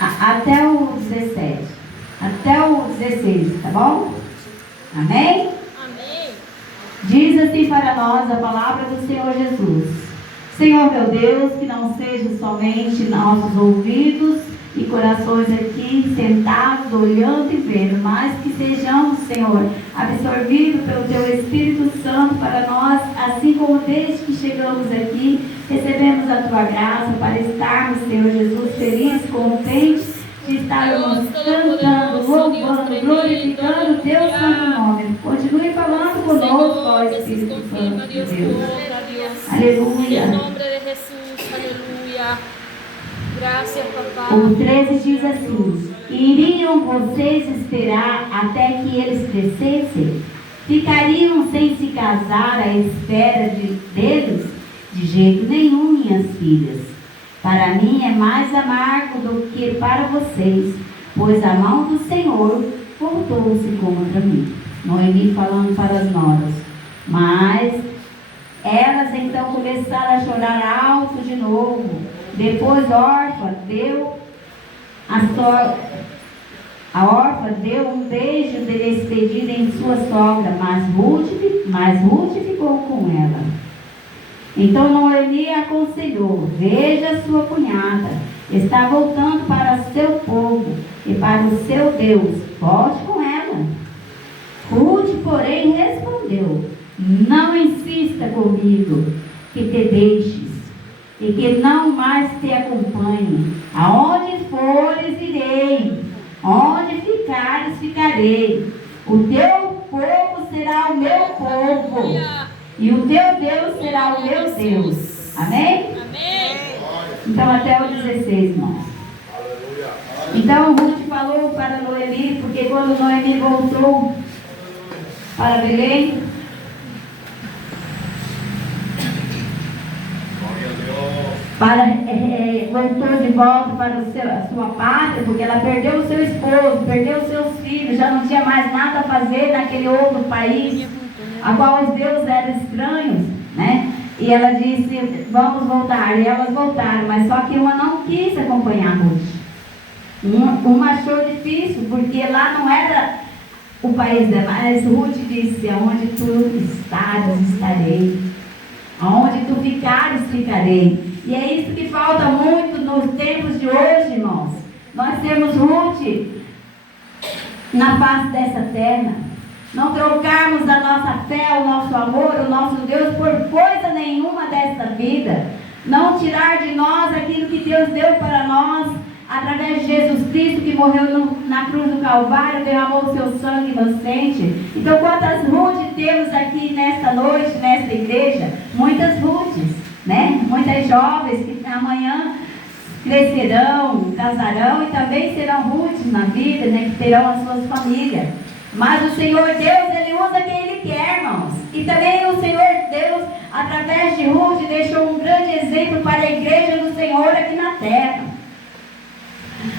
até o 17, até o 16, tá bom? Amém? Amém. Diz assim para nós a palavra do Senhor Jesus. Senhor meu Deus, que não seja somente nossos ouvidos e corações aqui sentados, olhando e vendo, mas que sejamos, Senhor, absorvidos pelo Teu Espírito Santo para nós, assim como desde que chegamos aqui, recebemos a Tua graça para estarmos, Senhor Jesus, felizes, contentes de estarmos cantando, louvando, glorificando o Teu santo nome. Continue falando conosco, ó Espírito Santo de Deus. Aleluia. Em nome de Jesus, aleluia. Graças, papá. O 13 diz assim: iriam vocês esperar até que eles crescessem? Ficariam sem se casar à espera deles? De jeito nenhum, minhas filhas. Para mim é mais amargo do que para vocês, pois a mão do Senhor voltou-se contra mim. Noemi falando para as noras. Mas elas então começaram a chorar alto de novo. Depois a órfã deu um beijo de despedida em sua sogra, mas Ruth ficou com ela. Então Noemi aconselhou: veja sua cunhada, está voltando para seu povo e para o seu Deus, volte com ela. Ruth, porém, respondeu: não insista comigo, que te deixes e que não mais te acompanhe. Aonde fores, irei, onde ficares, ficarei. O teu povo será o meu povo, e o teu Deus será o meu Deus. Amém? Amém. Então até o 16, irmãos. Então Ruth falou para Noemi, porque quando Noemi voltou para Belém, voltou de volta para a sua pátria, porque ela perdeu o seu esposo, perdeu os seus filhos, já não tinha mais nada a fazer naquele outro país, a qual os deuses eram estranhos, né? E ela disse: vamos voltar. E elas voltaram, mas só que uma não quis acompanhar Ruth. Uma achou difícil, porque lá não era o país dela, mas Ruth disse: aonde tu estares, estarei. Aonde tu ficares, ficarei. E é isso que falta muito nos tempos de hoje, irmãos. Nós temos Ruth na face dessa terra. Não trocarmos a nossa fé, o nosso amor, o nosso Deus por coisa nenhuma desta vida. Não tirar de nós aquilo que Deus deu para nós, através de Jesus Cristo, que morreu na cruz do Calvário, derramou o seu sangue inocente. Então, quantas Ruth temos aqui nesta noite, nesta igreja? Muitas Ruths, né? Muitas jovens que amanhã crescerão, casarão e também serão Ruths na vida, né? Que terão as suas famílias. Mas o Senhor Deus, Ele usa quem Ele quer, irmãos. E também o Senhor Deus, através de Ruth, deixou um grande exemplo para a igreja do Senhor aqui na terra.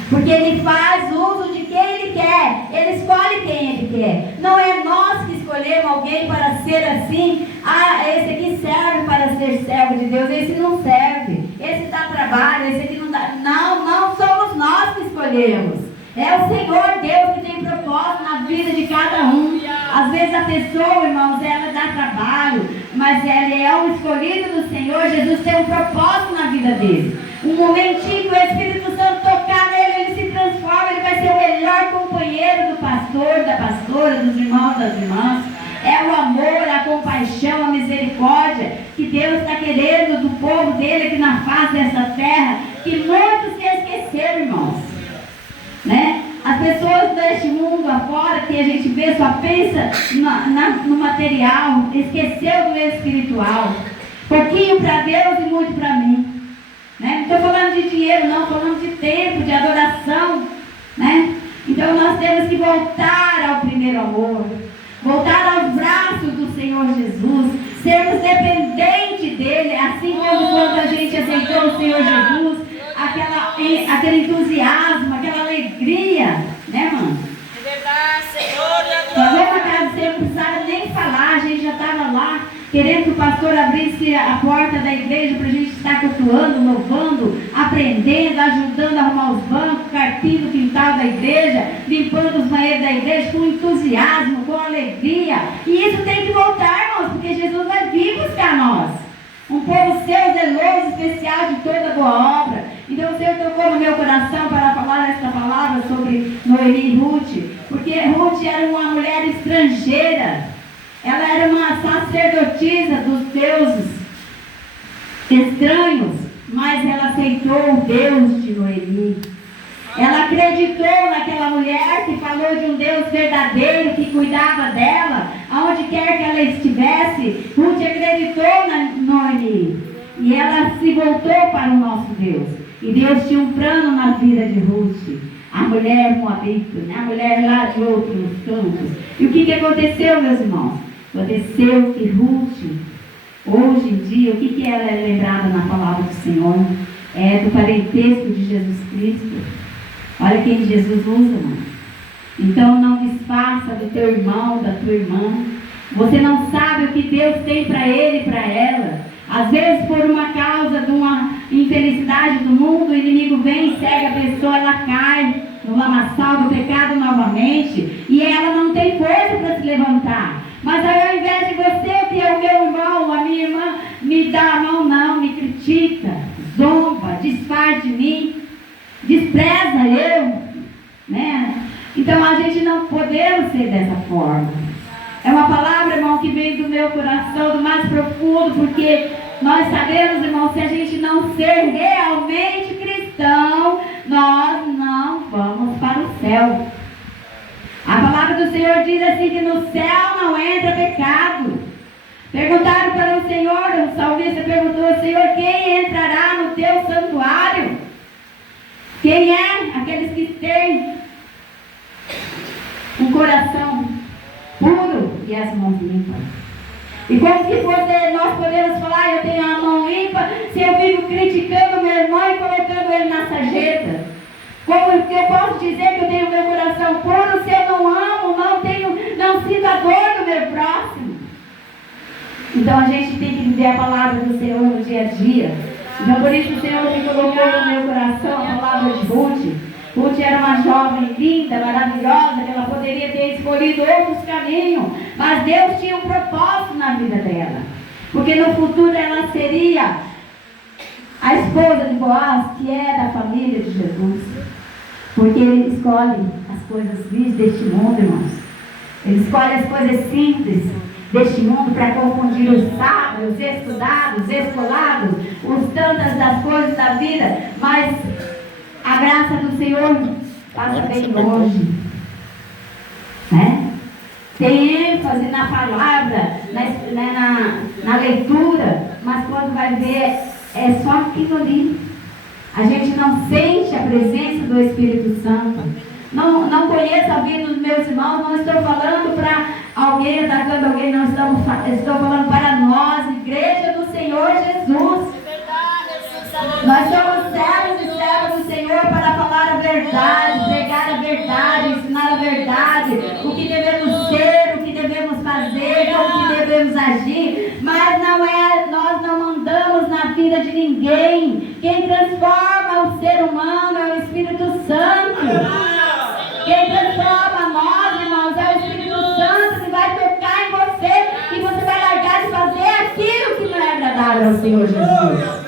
Porque Ele faz uso de quem Ele quer. Ele escolhe quem Ele quer. Não é nós que escolhemos alguém para ser assim. Ah, esse aqui serve para ser servo de Deus. Esse não serve. Esse dá trabalho. Esse aqui não dá. Não somos nós que escolhemos. É o Senhor Deus que tem propósito na vida de cada um. Às vezes a pessoa, irmãos, ela dá trabalho, mas ela é um escolhido do Senhor. Jesus tem um propósito na vida dele. Um momentinho que o Espírito Santo tocar nele, ele se transforma, ele vai ser o melhor companheiro do pastor, da pastora, dos irmãos, das irmãs. É o amor, a compaixão, a misericórdia que Deus está querendo do povo dele aqui na face dessa terra, que muitos se esqueceram, irmãos. Né? As pessoas deste mundo afora, que a gente vê, só pensa no material, esqueceu do espiritual. Pouquinho para Deus e muito para mim. Né? Não estou falando de dinheiro, não, falando de tempo, de adoração. Né? Então nós temos que voltar ao primeiro amor, voltar aos braços do Senhor Jesus, sermos dependentes dele, assim como quando a gente aceitou o Senhor Jesus, aquele entusiasmo, aquela alegria, né, mano? É verdade, Senhor. Talvez na casa do Senhor não precisava nem falar, a gente já estava lá, querendo que o pastor abrisse a porta da igreja para a gente estar cultuando, louvando, aprendendo, ajudando a arrumar os bancos, cartões. aqui no quintal da igreja, limpando os banheiros da igreja com entusiasmo, com alegria. E isso tem que voltar, irmãos, porque Jesus vai vir buscar nós. Um povo seu, zeloso, especial de toda boa obra. Então o Senhor tocou no meu coração para falar esta palavra sobre Noemi e Ruth. Porque Ruth era uma mulher estrangeira. Ela era uma sacerdotisa dos deuses estranhos. Mas ela aceitou o Deus de Noemi. Ela acreditou naquela mulher que falou de um Deus verdadeiro, que cuidava dela, aonde quer que ela estivesse. Ruth acreditou na Noemi. E ela se voltou para o nosso Deus. E Deus tinha um plano na vida de Ruth. A mulher moabita, a mulher lá de outros campos. E o que aconteceu, meus irmãos? Aconteceu que Ruth, hoje em dia, o que ela é lembrada na palavra do Senhor? É do parentesco de Jesus Cristo. Olha quem Jesus usa, irmão. Então não desfaça do teu irmão, da tua irmã. Você não sabe o que Deus tem para ele e para ela. Às vezes, por uma causa de uma infelicidade do mundo, o inimigo vem e cega a pessoa, ela cai no lamaçal do pecado novamente, e ela não tem força para se levantar. Mas aí, ao invés de você, que é o meu irmão, a minha irmã, me dá a mão, não, me critica, zomba, desfaz de mim, despreza eu, né? Então a gente não podemos ser dessa forma. É uma palavra, irmão, que vem do meu coração, do mais profundo, porque nós sabemos, irmão, se a gente não ser realmente cristão, nós não vamos para o céu. A palavra do Senhor diz assim, que no céu não entra pecado. Perguntaram para o Senhor, o salmista perguntou ao Senhor, quem entrará no teu santuário? Quem é? Aqueles que têm um coração puro e as mãos limpas. E como que nós podemos falar, eu tenho a mão limpa, se eu vivo criticando meu irmão e colocando ele na sarjeta? Como que eu posso dizer que eu tenho meu coração puro se eu não amo, não sinto a dor do meu próximo? Então a gente tem que viver a palavra do Senhor no dia a dia. Então por isso o Senhor me colocou no meu coração a palavra de Ruth. Ruth era uma jovem linda, maravilhosa, que ela poderia ter escolhido outros caminhos, mas Deus tinha um propósito na vida dela, porque no futuro ela seria a esposa de Boaz, que é da família de Jesus, porque Ele escolhe as coisas vis deste mundo, irmãos. Ele escolhe as coisas simples deste mundo para confundir os sábios, os estudados, os escolados, os tantas das coisas da vida, mas a graça do Senhor passa bem longe, né? Tem ênfase na palavra, na leitura, mas quando vai ver, é só aquilo ali. A gente não sente a presença do Espírito Santo. Não conheço a vida dos meus irmãos, não estou falando para alguém, atacando alguém, não estou falando para nós, igreja do Senhor Jesus. Nós somos servos e servas do Senhor para falar a verdade, pregar a verdade, ensinar a verdade, o que devemos ser, o que devemos fazer, como que devemos agir, mas nós não mandamos na vida de ninguém. Quem transforma o ser humano é o Espírito Santo. Quem transforma nós, irmãos, é o Espírito Santo, que vai tocar em você e você vai largar de fazer aquilo que não é agradável ao Senhor Jesus.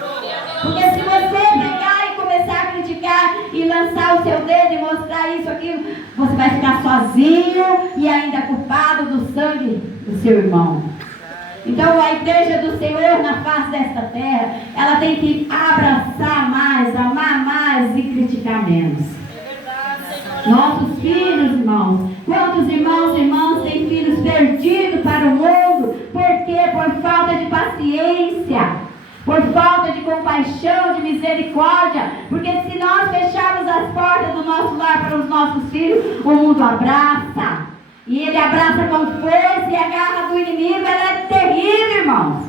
Porque se você pegar e começar a criticar e lançar o seu dedo e mostrar isso, aquilo, você vai ficar sozinho e ainda culpado do sangue do seu irmão. Então a igreja do Senhor na face desta terra, ela tem que abraçar mais, amar mais e criticar menos. Nossos filhos, irmãos, quantos irmãos e irmãs têm filhos perdidos para o mundo? Por quê? Por falta de paciência, por falta de compaixão, de misericórdia. Porque se nós fecharmos as portas do nosso lar para os nossos filhos, o mundo abraça. E ele abraça com força, e a garra do inimigo, ela é terrível, irmãos.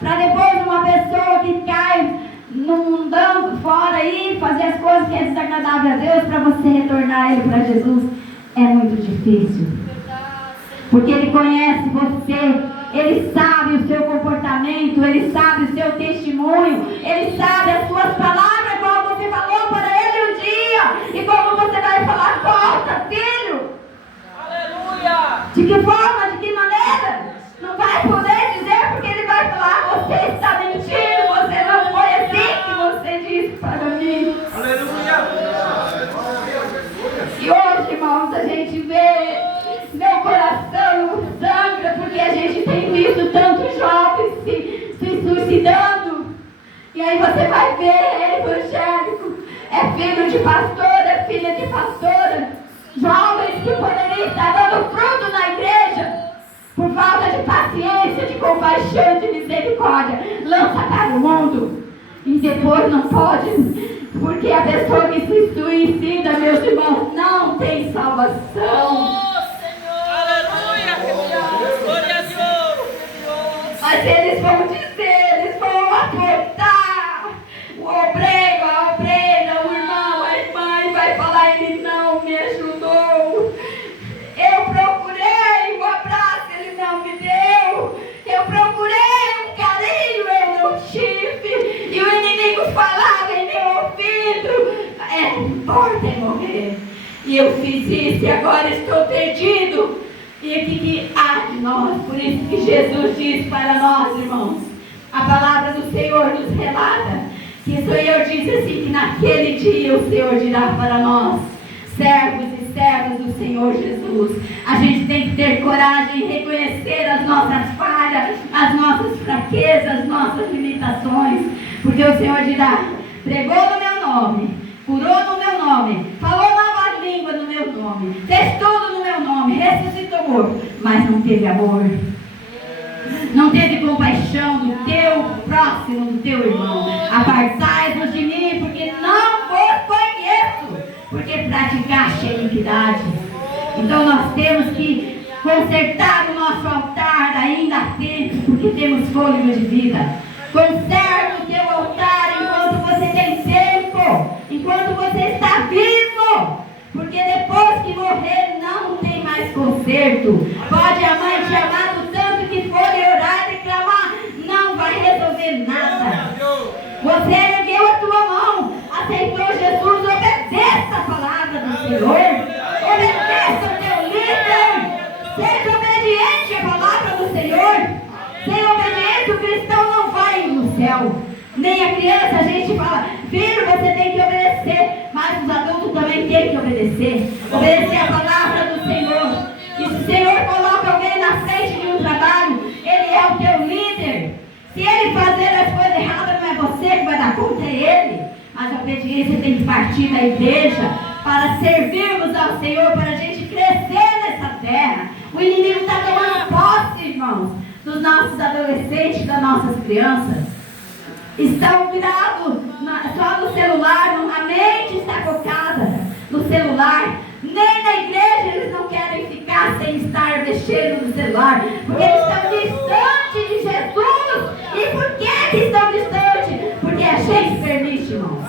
Para depois uma pessoa que cai no mundão fora aí, fazer as coisas que é desagradável a Deus, para você retornar ele para Jesus, é muito difícil. Porque ele conhece você. Ele sabe o seu comportamento, Ele sabe o seu testemunho, Ele sabe as suas palavras, como você falou para Ele um dia, e como você é evangélico, é filho de pastor, é filha de pastora, jovens que poderiam estar dando fruto na igreja, por falta de paciência, de compaixão, de misericórdia, lança para o mundo e depois não pode, porque a pessoa que se suicida, meus irmãos, não tem salvação. Mas eles vão dizer, eles vão apontar o obreiro, a obreira, o irmão, a irmã, e vai falar: ele não me ajudou. Eu procurei um abraço, ele não me deu. Eu procurei um carinho, eu não tive. E o inimigo falava em meu ouvido: é, importa é morrer. E eu fiz isso e agora estou perdido. E o que há de nós? Por isso que Jesus diz para nós, irmãos, a palavra do Senhor nos relata, que o Senhor diz assim, que naquele dia o Senhor dirá para nós, servos e servas do Senhor Jesus. A gente tem que ter coragem de reconhecer as nossas falhas, as nossas fraquezas, as nossas limitações, porque o Senhor dirá: pregou no meu nome, curou no meu nome, falou nova língua no meu nome, fez tudo no meu nome, ressuscitou morto, mas não teve amor, não teve compaixão do teu próximo, do teu irmão. Apartai-vos de mim, porque não vos conheço, porque praticaste a iniquidade. Então nós temos que consertar o nosso altar ainda há tempo, porque temos fôlego de vida. Conserta o teu altar enquanto você tem tempo, enquanto você está vivo, porque depois que morrer não tem mais conserto. Pode a mãe te amar do tanto que for e orar e clamar, não vai resolver nada. Você ergueu a tua mão, aceitou Jesus, obedeça a palavra do Senhor, obedeça o teu líder, seja obediente à palavra do Senhor. Sem obediência o cristão não vai no céu. Nem a criança, a gente fala: filho, você tem que obedecer, mas os adultos também têm que obedecer. Obedecer a palavra do Senhor. E se o Senhor coloca alguém na frente de um trabalho, ele é o teu líder. Se ele fazer as coisas erradas, não é você que vai dar conta, é ele. Mas a obediência tem que partir da igreja para servirmos ao Senhor, para a gente crescer nessa terra. O inimigo está tomando posse, irmãos, dos nossos adolescentes, das nossas crianças. Estão virados só no celular, a mente está focada no celular. Nem na igreja eles não querem ficar sem estar mexendo no celular, porque eles estão distantes de Jesus. E por que estão distantes? Porque a gente permite, irmãos.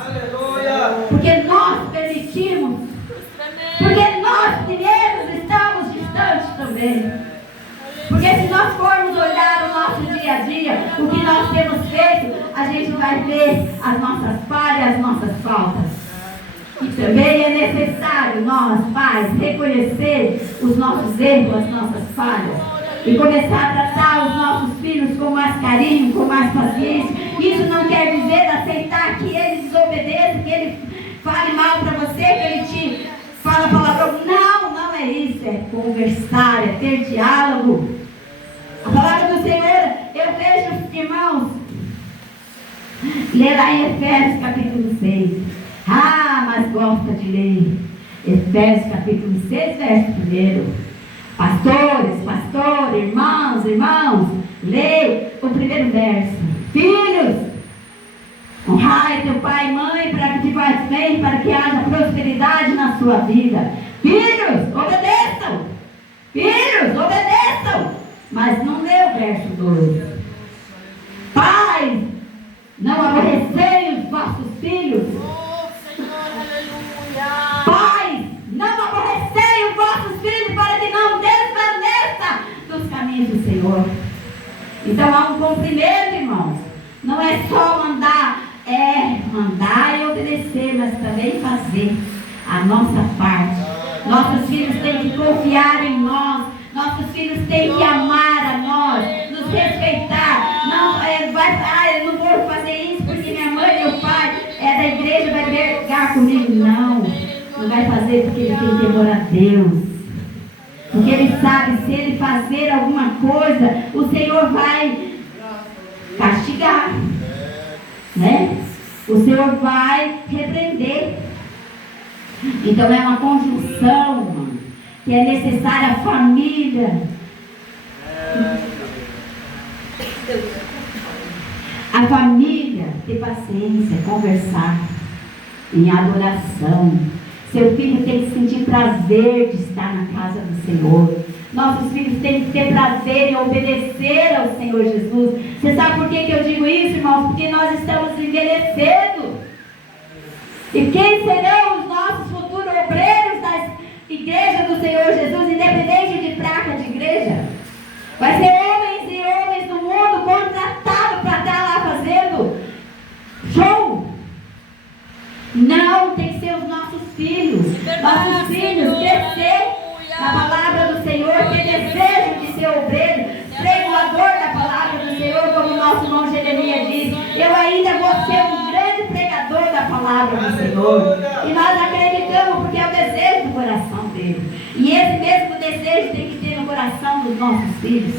Porque nós permitimos. Porque nós primeiros estamos distantes também. Porque se nós formos olhar o nosso dia a dia, o que nós temos feito, a gente vai ver as nossas falhas, as nossas faltas. E também é necessário nós, pais, reconhecer os nossos erros, as nossas falhas. E começar a tratar os nossos filhos com mais carinho, com mais paciência. Isso não quer dizer aceitar que ele desobedeça, que ele fale mal para você, que ele te fala palavrão. Não, não é isso. É conversar, é ter diálogo. A palavra do Senhor, eu vejo, irmãos, ler lá em Efésios capítulo 6. Ah, mas gosta de ler. Efésios capítulo 6, verso 1. Pastores, irmãos, leia o primeiro verso. Filhos, honrai teu pai e mãe para que te vós bem, para que haja prosperidade na sua vida. Filhos, obedeçam. Mas não lê o verso 2. Pais, não aborrecei os vossos filhos. Pais, não aborrecei os vossos filhos, para que não desvaneça dos caminhos do Senhor. Então há um cumprimento, irmãos. Não é só mandar e obedecer, mas também fazer a nossa parte. Nossos filhos têm que confiar em nós. Nossos filhos têm que amar a nós, nos respeitar. Não, eu não vou fazer isso porque minha mãe e meu pai é da igreja, vai brigar comigo. Não vai fazer porque ele tem temor a Deus. Porque ele sabe, se ele fazer alguma coisa, o Senhor vai castigar, né? o Senhor vai repreender. Então é uma conjunção, irmão, que é necessária a família. A família ter paciência, conversar em adoração. Seu filho tem que sentir prazer de estar na casa do Senhor. Nossos filhos têm que ter prazer em obedecer ao Senhor Jesus. Você sabe por que eu digo isso, irmãos? Porque nós estamos envelhecendo. E quem serão os nossos futuros obreiros das igrejas do Senhor Jesus, independente de placa de igreja? Vai ser homens e homens do mundo contratados para estar lá fazendo show. Não, tem que ser os nossos filhos. Nossos filhos crescer na palavra do Senhor, ter desejo de ser obreiro, pregador da palavra do Senhor, como o nosso irmão Jeremias diz. Eu ainda vou ser um grande pregador da palavra do Senhor. E nós acreditamos porque é o desejo do coração dele. E esse mesmo desejo tem que ter no coração dos nossos filhos,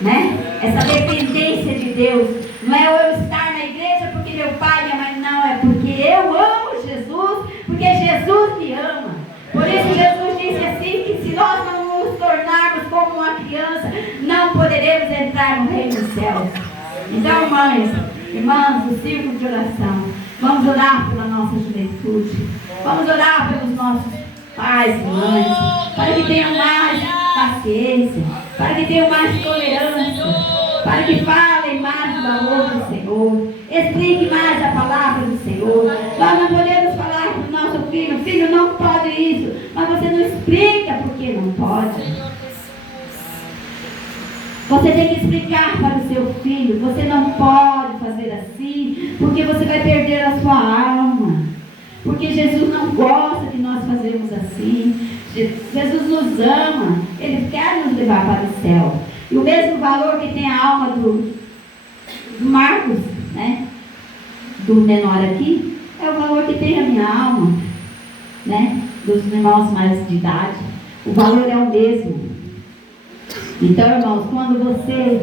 né? Essa dependência de Deus. Não é eu estar na igreja porque meu pai e minha mãe, não, é porque eu amo Jesus, porque Jesus me ama. Por isso Jesus disse assim, que se nós não nos tornarmos como uma criança, não poderemos entrar no reino dos céus. Então, mães, irmãs, o círculo de oração, vamos orar pela nossa juventude, vamos orar pelos nossos pais e mães, para que tenham mais paciência, para que tenham mais tolerância, para que falem mais do valor do Senhor, explique mais a palavra do Senhor. Nós não podemos falar para o nosso filho, filho, não pode isso, mas você não explica porque não pode. Você tem que explicar para o seu filho, você não pode fazer assim, porque você vai perder a sua alma. Porque Jesus não gosta que nós fazemos assim. Jesus nos ama, Ele quer nos levar para o céu. E o mesmo valor que tem a alma do Marcos, né, do menor aqui, é o valor que tem a minha alma, né, dos irmãos mais de idade. O valor é o mesmo. Então, irmãos, quando você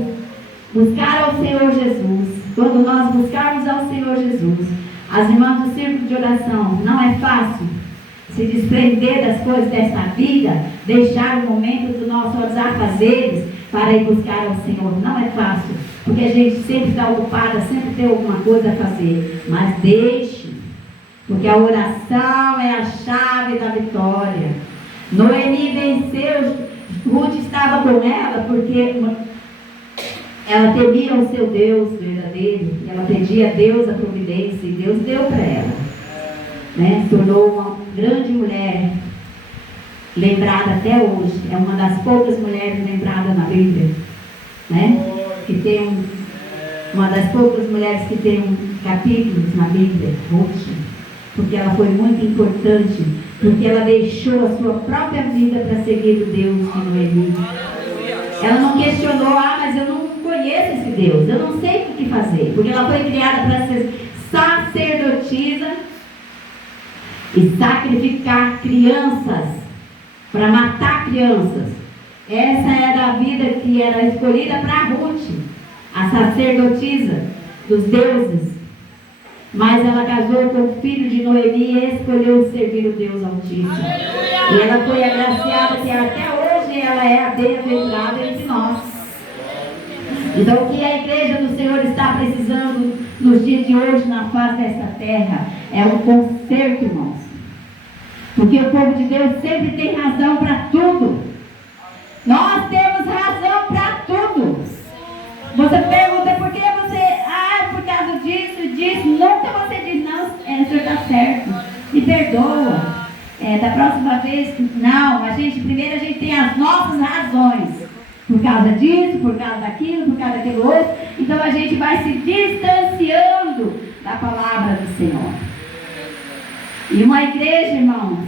buscar ao Senhor Jesus, quando nós buscarmos ao Senhor Jesus, as irmãs do círculo de oração, não é fácil se desprender das coisas desta vida, deixar o momento do nosso afazeres para ir buscar ao Senhor. Não é fácil, porque a gente sempre está ocupada, sempre tem alguma coisa a fazer. Mas deixe, porque a oração é a chave da vitória. Noemi venceu, Ruth estava com ela porque ela temia o seu Deus verdadeiro, e ela pedia a Deus a providência, e Deus deu para ela, né? Se tornou uma grande mulher, lembrada até hoje, é uma das poucas mulheres lembradas na Bíblia, né? Que tem uma das poucas mulheres que tem capítulos na Bíblia, Ruth, porque ela foi muito importante, porque ela deixou a sua própria vida para seguir o Deus de Noemi. Ela não questionou, mas eu não conheço esse Deus, eu não sei o que fazer, porque ela foi criada para ser sacerdotisa e sacrificar crianças, para matar crianças. Essa era a vida que era escolhida para Ruth, a sacerdotisa dos deuses. Mas ela casou com o filho de Noemi e escolheu servir o Deus Altíssimo. E ela foi agraciada que até hoje ela é a bem-aventurada entre nós. Então o que a igreja do Senhor está precisando nos dias de hoje na face desta terra é um conserto, irmãos. Porque o povo de Deus sempre tem razão para tudo. Nós temos razão para tudo. Você pergunta por que você, por causa disso, nunca você diz, não, o senhor está certo, me perdoa. Da próxima vez, não, primeiro a gente tem as nossas razões. Por causa disso, por causa daquilo, por causa daquilo outro. Então a gente vai se distanciando da palavra do Senhor. E uma igreja, irmãos,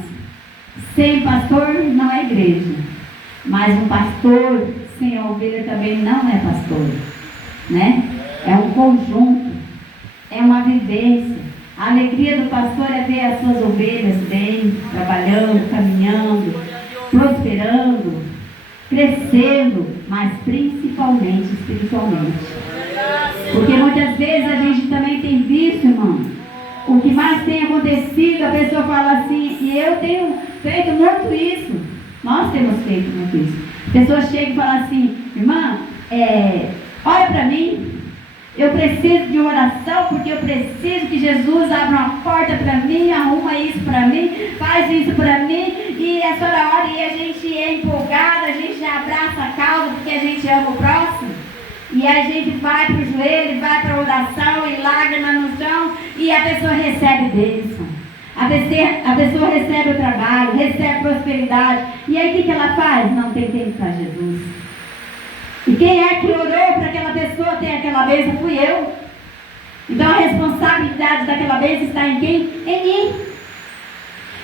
sem pastor não é igreja. Mas um pastor sem a ovelha também não é pastor, né? É um conjunto, é uma vivência. A alegria do pastor é ver as suas ovelhas bem, trabalhando, caminhando, prosperando, crescendo, mas principalmente espiritualmente. Porque muitas vezes a gente também tem visto, irmão, O que mais tem acontecido, a pessoa fala assim, e eu tenho feito muito isso. Nós temos feito muito isso. A pessoa chega e fala assim, irmã, olha para mim, eu preciso de oração, porque eu preciso que Jesus abra uma porta para mim, arruma isso para mim, faz isso para mim, e a senhora ora e a gente é empolgada, a gente já abraça a causa porque a gente ama o próximo. E a gente vai para o joelho, vai para a oração e lágrima no chão, e a pessoa recebe bênção. A pessoa recebe o trabalho, recebe prosperidade. E aí o que ela faz? Não tem tempo para Jesus. E quem é que orou para aquela pessoa ter aquela bênção? Fui eu. Então a responsabilidade daquela bênção está em quem? Em mim.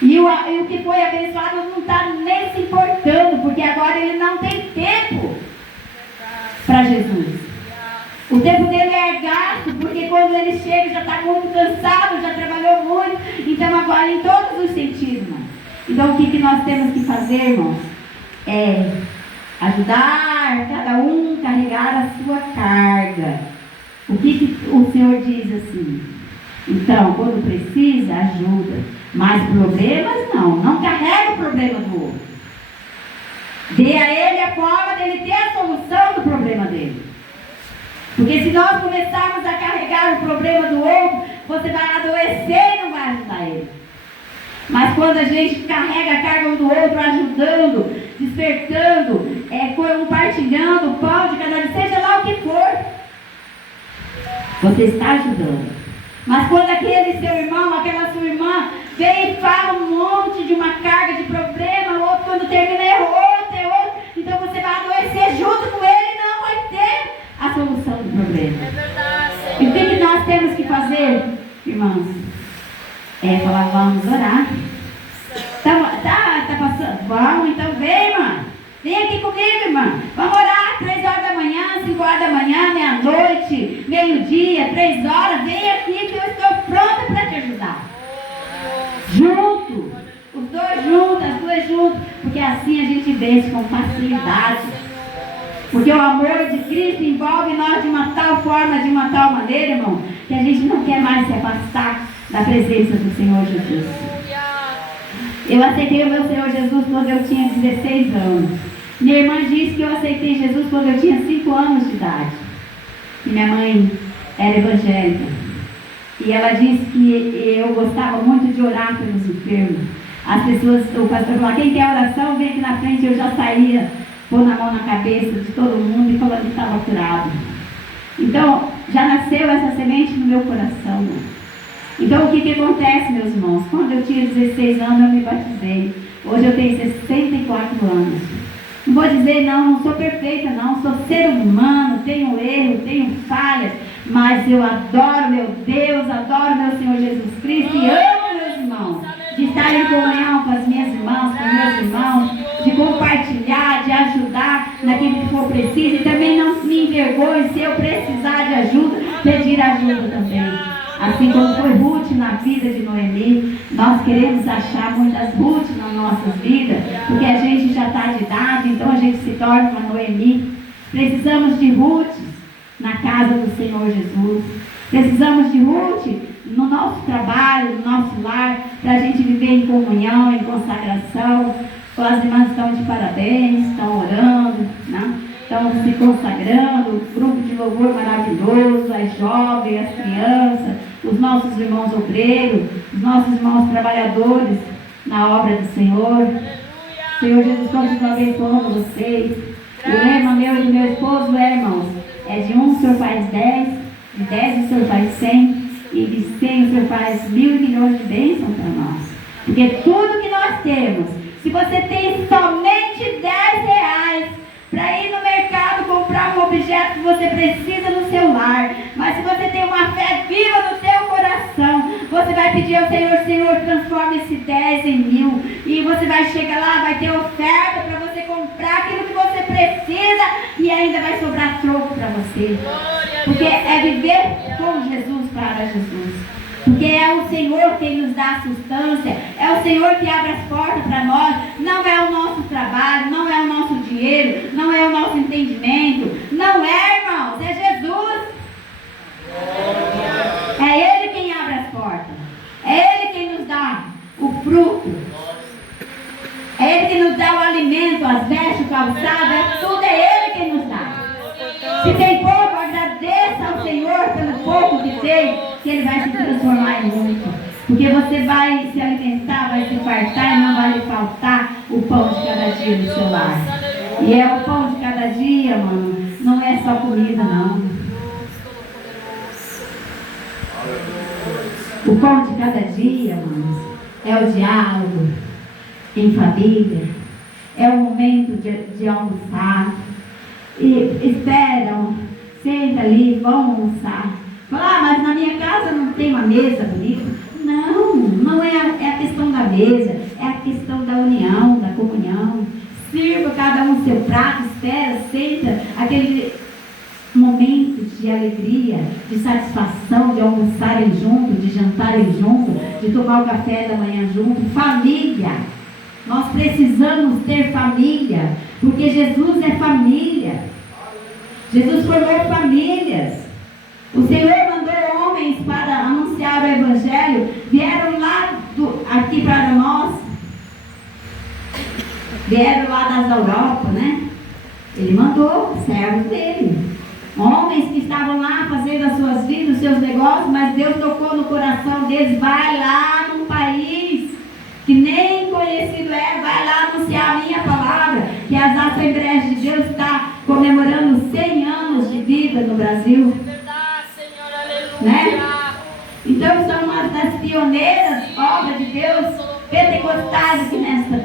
E o que foi abençoado não está nem se importando, porque agora ele não tem tempo para Jesus. O tempo dele é gasto, porque quando ele chega já está muito cansado, já trabalhou muito. Então agora em todos os sentidos, irmão. Então o que nós temos que fazer, irmãos? É ajudar cada um a carregar a sua carga. O que o Senhor diz assim? Então, quando precisa, ajuda. Mas problemas não carrega o problema do outro. Dê a ele a forma dele ter a solução do problema dele. Porque se nós começarmos a carregar o problema do outro, você vai adoecer e não vai ajudar ele. Mas quando a gente carrega a carga um do outro, ajudando, despertando, compartilhando o pão de cada dia, seja lá o que for, você está ajudando. Mas quando aquele seu irmão, aquela sua irmã, vem e fala um monte de uma carga de problema, o outro quando termina é outro, então você vai adoecer junto com ele e não vai ter a solução do problema. É verdade. E o que nós temos que fazer, irmãos? Falar, vamos orar. Tá passando? Vamos, então vem, irmã. Vem aqui comigo, irmã. Vamos orar 3 horas da manhã, 5 horas da manhã, meia-noite, meio-dia, 3 horas. Vem aqui que eu estou pronta para te ajudar. Junto. Os dois juntos, as duas juntas. Porque assim a gente vence com facilidade. Porque o amor de Cristo envolve nós de uma tal forma, de uma tal maneira, irmão, que a gente não quer mais se afastar da presença do Senhor Jesus. Eu aceitei o meu Senhor Jesus quando eu tinha 16 anos. Minha irmã disse que eu aceitei Jesus quando eu tinha 5 anos de idade. E minha mãe era evangélica. E ela disse que eu gostava muito de orar pelos enfermos. As pessoas, o pastor falava, quem quer oração, vem aqui na frente. Eu já saía, pôr a mão na cabeça de todo mundo e falando que estava curado. Então, já nasceu essa semente no meu coração. Então, o que acontece, meus irmãos? Quando eu tinha 16 anos, eu me batizei. Hoje eu tenho 64 anos. Não vou dizer, não sou perfeita, não. Sou ser humano, tenho erro, tenho falhas. Mas eu adoro meu Deus, adoro meu Senhor Jesus Cristo e amo meus irmãos. De estar em comunhão com as minhas irmãs, com meus irmãos, de compartilhar, de ajudar naquilo que for preciso. E também não me envergonhe se eu precisar de ajuda, pedir ajuda também. Assim como foi Ruth na vida de Noemi, nós queremos achar muitas Ruth nas nossas vidas, porque a gente já está de idade, então a gente se torna uma Noemi. Precisamos de Ruth na casa do Senhor Jesus. Precisamos de Ruth no nosso trabalho, no nosso lar, para a gente viver em comunhão, em consagração. As irmãs estão de parabéns, estão orando, né? Estão se consagrando, grupo de louvor maravilhoso, as jovens, as crianças, os nossos irmãos obreiros, os nossos irmãos trabalhadores na obra do Senhor. Senhor Jesus, continua abençoando vocês. O lema meu e do meu esposo irmãos, é de 1 o Senhor faz 10, de 10 o Senhor faz 100, e de 100 o Senhor faz 1.000 milhões de bênçãos para nós. Porque tudo que nós temos, se você tem somente 10 reais, para ir no mercado comprar um objeto que você precisa no seu lar, mas se você tem uma fé viva no teu coração, você vai pedir ao Senhor, Senhor, transforma esse 10 em 1.000, e você vai chegar lá, vai ter oferta para você comprar aquilo que você precisa, e ainda vai sobrar troco para você, porque é viver com Jesus, para Jesus. Porque é o Senhor quem nos dá a sustância, é o Senhor que abre as portas para nós. Não é o nosso trabalho, não é o nosso dinheiro, não é o nosso entendimento. Não é, irmãos, é Jesus. É Ele quem abre as portas. fruto. É Ele que nos dá o alimento, as vestes, o calçado, tudo é Ele que nos dá. Se tem pouco, agradeça ao Senhor pelo pouco que tem, que Ele vai se transformar em muito. Porque você vai se alimentar, vai se fartar e não vai lhe faltar o pão de cada dia no seu lar. E é o pão de cada dia, mano. Não é só comida, não. O pão de cada dia, mano, é o diálogo em família. É o momento de almoçar. E esperam, senta ali, vão almoçar. Fala, mas na minha casa não tem uma mesa bonita. Não é a questão da mesa, é a questão da união, da comunhão. Sirva cada um seu prato, espera, senta, aquele momento de alegria, de satisfação, de almoçarem junto, de jantarem junto, de tomar o café da manhã junto. Família. Nós precisamos ter família, porque Jesus é família. Jesus formou famílias. O Senhor mandou homens para anunciar o Evangelho, vieram lá aqui para nós, vieram lá das Europa, né? Ele mandou servos dele, homens que estavam lá fazendo as suas vidas, os seus negócios, mas Deus tocou no coração deles, vai lá num país que nem conhecido é, vai lá anunciar a minha palavra, que as Assembleias de Deus estão comemorando 100 anos de vida no Brasil. Né? Então são uma das pioneiras, obras de Deus, pentecostais aqui nesse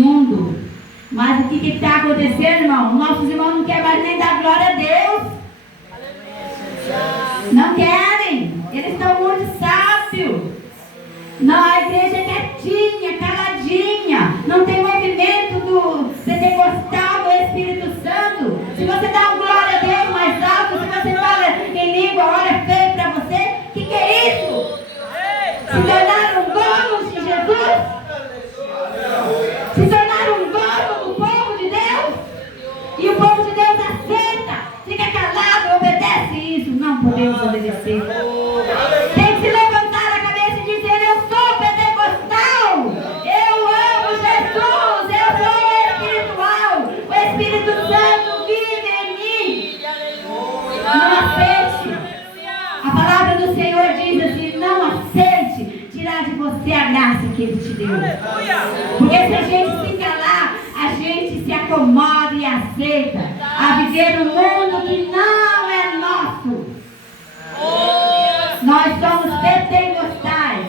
mundo. Mas o que está acontecendo, irmão? Nossos irmãos não querem mais nem dar glória a Deus. Não querem. Eles estão muito sábios. Não, a igreja é quietinha, caladinha. Não tem movimento do pentecostal, do Espírito Santo. Se você dá glória a Deus mais alto, se você fala em língua, olha feio para você, o que é isso? Se tornaram donos de Jesus? Se tornaram donos do povo de Deus? E o povo de Deus aceita, fica calado, obedece isso. Não podemos obedecer. Tem que se levantar a cabeça e dizer: eu sou pentecostal, eu amo Jesus, eu sou espiritual, o Espírito Santo vive em mim. Não aceite. A palavra do Senhor diz assim: não aceite tirar de você a graça que Ele te deu. Porque se a gente se calar, a gente se acomoda e aceita a viver num mundo que não é nosso. Nós somos pentecostais.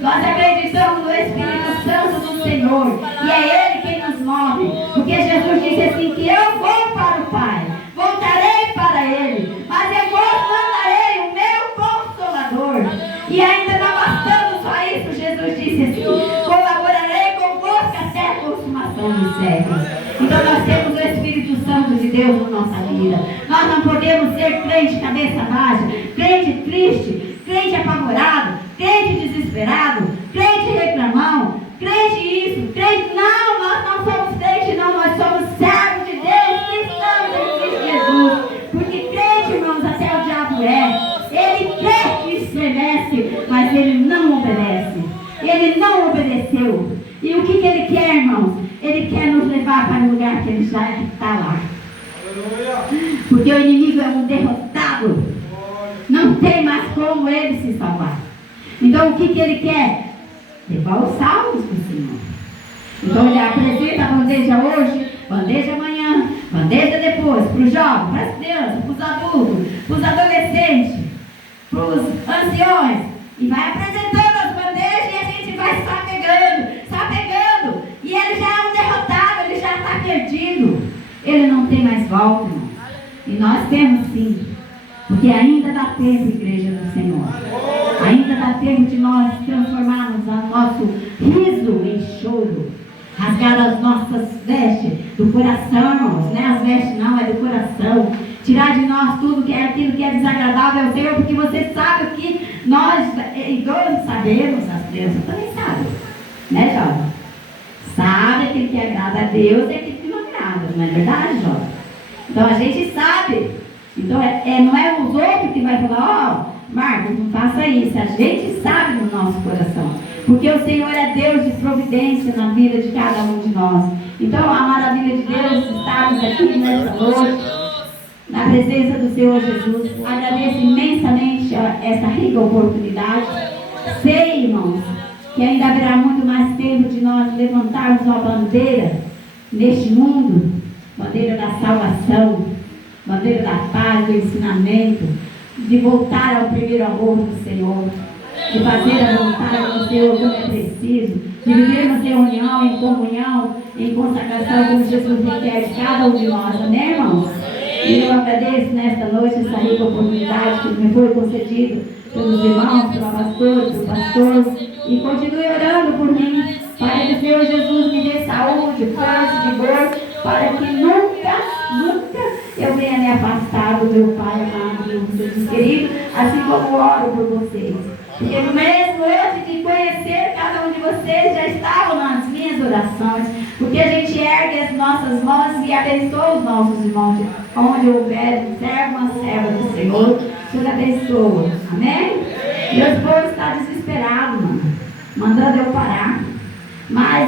Nós acreditamos no Espírito Santo do Senhor. E é Ele quem nos move. Porque Jesus disse assim: que eu vou para o Pai, voltarei para Ele, mas eu mandarei o meu Consolador. E ainda não bastando só isso, Jesus disse assim: colaborarei convosco até a consumação dos séculos. Então nós temos o Espírito Santo de Deus na nossa vida. Nós não podemos ser crente cabeça baixa, crente triste, crente apavorado, crente desesperado, crente reclamão, crente isso, crente... Não, nós não somos crente não, nós somos servos de Deus, cristãos em Cristo Jesus. Porque crente, irmãos, até o diabo é. Ele crê que estremece, mas ele não obedece. Ele não obedeceu. E o que ele quer, irmãos? Ele quer nos levar para o lugar que ele já está lá. Porque o inimigo é um derrotado. Não tem mais como ele se salvar. Então o que ele quer? Levar os salvos para o Senhor. Então ele apresenta a bandeja hoje, bandeja amanhã, bandeja depois, para os jovens, para as crianças, para os adultos, para os adolescentes, para os anciões. E vai apresentando as bandejas e a gente vai sapegando. E ele já é um derrotado, ele já está perdido. Ele não tem mais volta, irmão. E nós temos sim. Porque ainda dá tempo, igreja do Senhor. Ainda dá tempo de nós transformarmos o nosso riso em choro. Rasgar as nossas vestes do coração, irmãos. Não é as vestes não, é do coração. Tirar de nós tudo que é aquilo que é desagradável ao Senhor. Porque você sabe que nós, idosos, sabemos, as crianças também sabem. Né, jovem? Sabe aquilo que agrada a Deus e aquilo que não agrada. Não é verdade, jovem? Então a gente sabe. Então não é os outros que vai falar: ó, Marcos, não faça isso. A gente sabe no nosso coração. Porque o Senhor é Deus de providência na vida de cada um de nós. Então, a maravilha de Deus, estamos aqui nessa noite, na presença do Senhor Jesus. Agradeço imensamente essa rica oportunidade. Sei, irmãos, que ainda haverá muito mais tempo de nós levantarmos uma bandeira neste mundo, bandeira da salvação, bandeira da paz, do ensinamento, de voltar ao primeiro amor do Senhor, de fazer a vontade do Senhor quando é preciso, de vivermos em união, em comunhão, em consagração, como Jesus requer de cada um de nós, amém, irmãos? E eu agradeço nesta noite essa rica oportunidade que me foi concedida pelos irmãos, pela pastora, pelo pastor, e continue orando por mim, para que o Senhor Jesus me dê saúde, força, vigor, para que nunca eu venha me afastar do meu Pai amado, meu Jesus querido, assim como oro por vocês. Porque no mesmo antes de conhecer cada um de vocês, já estavam nas minhas orações, porque a gente ergue as nossas mãos e abençoa os nossos irmãos, onde houver servo, uma serva do Senhor, o Senhor abençoa, amém? Meu esposo está desesperado, mano, mandando eu parar, mas